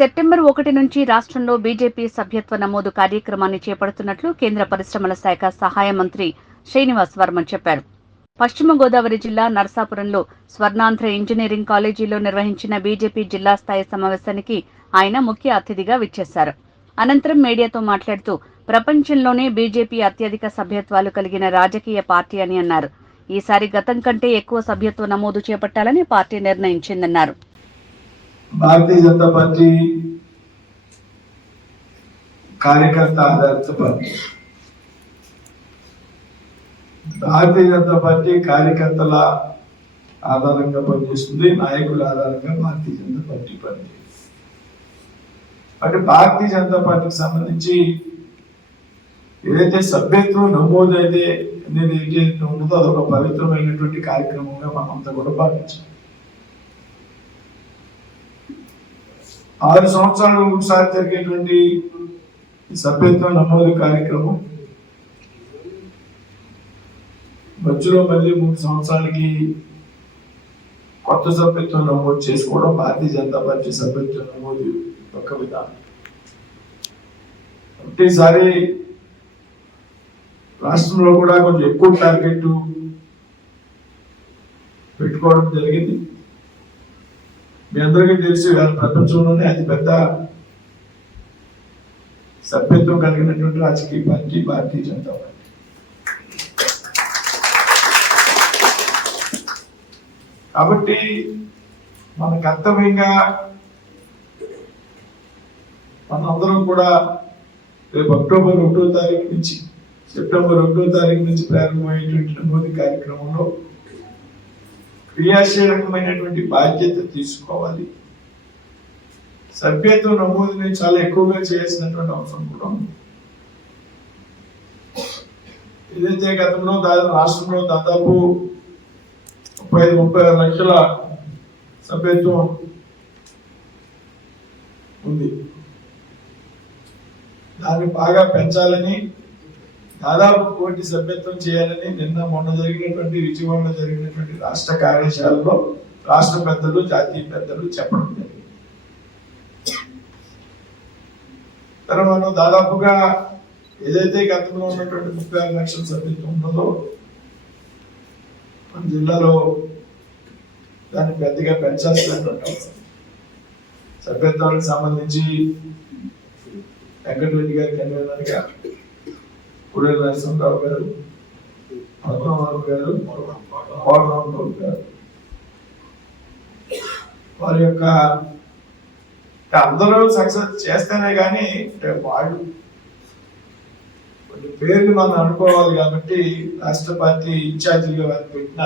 September 1 నుంచి రాష్ట్రంలో BJP సభ్యత్వ నమోదు కార్యక్రమాన్ని చేపడుతున్నట్లు కేంద్ర పరిశ్రమల శాఖ సహాయ మంత్రి శ్రీనివాస్ వర్మ చెప్పారు. పశ్చిమ గోదావరి జిల్లా నరసాపురంలో స్వర్ణాంధ్ర ఇంజనీరింగ్ కాలేజీలో నిర్వహించిన బీజేపీ జిల్లా స్థాయి సమావేశానికి ఆయన ముఖ్య అతిథిగా విచ్చేశారు. అనంతరం మీడియాతో మాట్లాడుతూ ప్రపంచంలోనే బీజేపీ అత్యధిక సభ్యత్వాలు కలిగిన రాజకీయ పార్టీ అని అన్నారు. ఈసారి గతం కంటే ఎక్కువ సభ్యత్వ నమోదు చేపట్టాలని పార్టీ నిర్ణయించిందన్నారు. భారతీయ జనతా పార్టీ కార్యకర్త ఆధారిత పార్టీ. భారతీయ జనతా పార్టీ కార్యకర్తల ఆధారంగా పనిచేస్తుంది, నాయకుల ఆధారంగా భారతీయ జనతా పార్టీ పనిచేస్తుంది. అంటే భారతీయ జనతా పార్టీకి సంబంధించి ఏదైతే సభ్యత్వం నమోదు అయితే అనేది ఏదైతే ఉంటుందో అదొక పవిత్రమైనటువంటి కార్యక్రమంగా మనంతా కూడా భావించాం. 6 సంవత్సరాలు ఒకసారి జరిగేటువంటి సభ్యత్వ నమోదు కార్యక్రమం మధ్యలో మళ్ళీ 3 సంవత్సరాలకి కొత్త సభ్యత్వం నమోదు చేసుకోవడం భారతీయ జనతా పార్టీ సభ్యత్వ నమోదు యొక్క విధానం. ఈసారి రాష్ట్రంలో కూడా కొంచెం ఎక్కువ టార్గెట్ పెట్టుకోవడం జరిగింది. మీ అందరికీ తెలిసి ప్రపంచంలోనే అతిపెద్ద సభ్యత్వం కలిగినటువంటి రాజకీయ పార్టీ భారతీయ జనతా పార్టీ. కాబట్టి మన కర్తవ్యంగా మనందరం కూడా రేపు అక్టోబర్ 1వ తారీఖు నుంచి సెప్టెంబర్ 1వ తారీఖు నుంచి ప్రారంభమయ్యేటువంటి నమోదు కార్యక్రమంలో క్రియాశీలకమైనటువంటి బాధ్యత తీసుకోవాలి. సభ్యత్వ నమోదుని చాలా ఎక్కువగా చేయాల్సినటువంటి అవసరం కూడా ఉంది. ఏదైతే గతంలో రాష్ట్రంలో దాదాపు 35-36 లక్షల సభ్యత్వం ఉంది, దాన్ని బాగా పెంచాలని, దాదాపు 1 కోటి సభ్యత్వం చేయాలని మొన్న జరిగినటువంటి విజయవాడలో జరిగినటువంటి రాష్ట్ర కార్యశాలలో రాష్ట్ర పెద్దలు, జాతీయ పెద్దలు చెప్పడం జరిగింది. తర్వాత దాదాపుగా ఏదైతే గతంలో ఉన్నటువంటి 36 లక్షల సభ్యత్వం ఉన్నదో మన జిల్లాలో దాన్ని పెద్దగా పెంచాల్సినటువంటి అవసరం. సభ్యత్వానికి సంబంధించి వెంకటరెడ్డి గారి కన్వీనర్గా పురేల నరసింహరావు గారు, పద్మనాభరావు గారు, కోటరామరావు గారు, వారి యొక్క అందరూ సక్సెస్ చేస్తేనే కానీ వాళ్ళు కొన్ని పేర్లు మనం అనుకోవాలి. కాబట్టి రాష్ట్ర పార్టీ ఇన్ఛార్జిగా వారికి పెట్టిన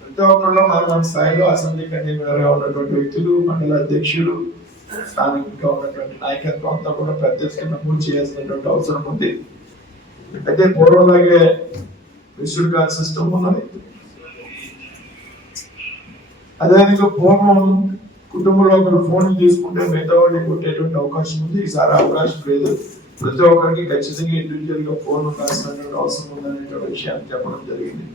ప్రతి ఒక్కరిలో మన స్థాయిలో అసెంబ్లీ కన్వీనర్గా ఉన్నటువంటి వ్యక్తులు, మండల అధ్యక్షులు, స్థానికంగా ఉన్నటువంటి నాయకత్వం అంతా కూడా ప్రత్యేకంగా నమోదు చేయాల్సినటువంటి అవసరం ఉంది. అయితే పూర్వంలాగే రిజిస్టర్డ్ కార్డ్ సిస్టమ్ ఉన్నది. అదేవిధంగా పూర్వం కుటుంబంలో ఒకరు ఫోన్ తీసుకుంటే మిగతా వాడిని కొట్టేటువంటి అవకాశం ఉంది. ఈసారి అవకాశం లేదు. ప్రతి ఒక్కరికి ఖచ్చితంగా ఇండివిజువల్ గా ఫోన్ ఉండాల్సినటువంటి అవసరం ఉందనేటువంటి విషయాన్ని చెప్పడం జరిగింది.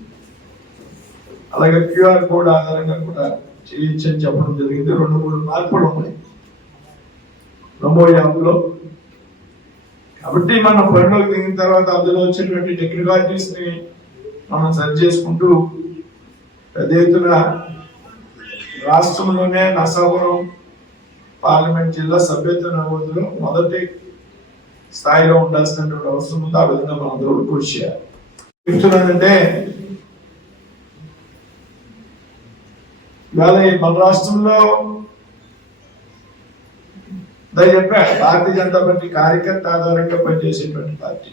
అలాగే QR కోడ్ ఆధారంగా కూడా చేయొచ్చని చెప్పడం జరిగింది. 2-3 మార్పులు ఉన్నాయి నమో యాప్ లో. కాబట్టి మనం పనిలోకి దిగిన తర్వాత అందులో వచ్చేటువంటి టెక్నికాలిటీస్ ని మనం సరి చేసుకుంటూ పెద్ద ఎత్తున రాష్ట్రంలోనే నరసాపురం పార్లమెంట్ జిల్లా సభ్యత్వ నమోదులో మొదటి స్థాయిలో ఉండాల్సినటువంటి అవసరం ఉంది. ఆ విధంగా మనం అందరూ కృషి చేయాలి. చెప్తున్నానంటే ఇవాళ మన రాష్ట్రంలో చెప్పారు భారతీయ జనతా పార్టీ కార్యకర్త ఆధారంగా పనిచేసేటువంటి పార్టీ.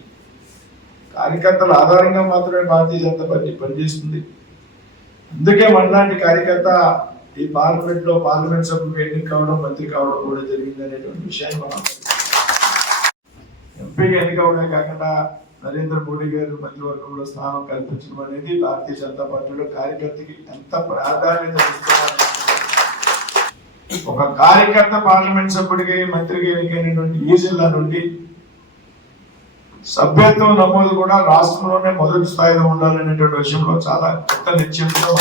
కార్యకర్తల ఆధారంగా మాత్రమే భారతీయ జనతా పార్టీ పనిచేస్తుంది. అందుకే మనలాంటి కార్యకర్త ఈ పార్లమెంట్ సభ్యులు ఎన్నిక కావడం, మంత్రి కావడం కూడా జరిగింది అనేటువంటి విషయాన్ని మనం ఎంపీగా ఎన్నిక అవడమే కాకుండా నరేంద్ర మోడీ గారు మంత్రివర్గంలో స్థానం కల్పించడం అనేది భారతీయ జనతా పార్టీలో కార్యకర్తకి ఎంత ప్రాధాన్యత ఇస్తున్నారు. ఒక కార్యకర్త పార్లమెంట్ సభ్యుడికి, మంత్రికి ఎన్నికైనటువంటి ఈ జిల్లా నుండి సభ్యత్వం నమోదు కూడా రాష్ట్రంలోనే మొదటి స్థాయిలో ఉండాలనేటువంటి విషయంలో చాలా కొత్త నిశ్చయంతో